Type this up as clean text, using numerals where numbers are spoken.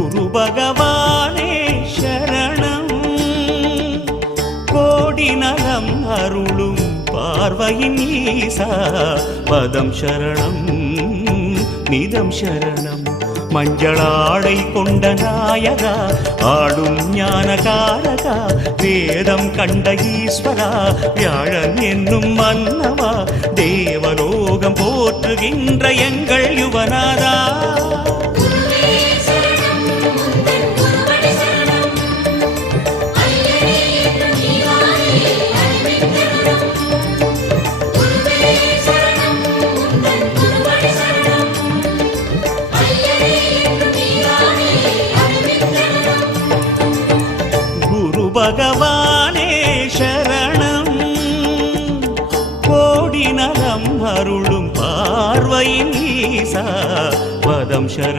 குரு பகவானே சரணம் கோடி நலம் அருளும் பார்வையின் ஈசா பதம் சரணம் நிதம் சரணம் மஞ்சளாடை கொண்ட நாயகா ஆடும் ஞானகாரகா வேதம் கண்ட ஈஸ்வரா வியாழன் என்னும் மன்னவா தேவலோகம் போற்றுகின்ற எங்கள் யுவனாதா பகவானே சரணம் கோடி நலம் அருளும் பார்வையின் ஈசா பதம் சரணம்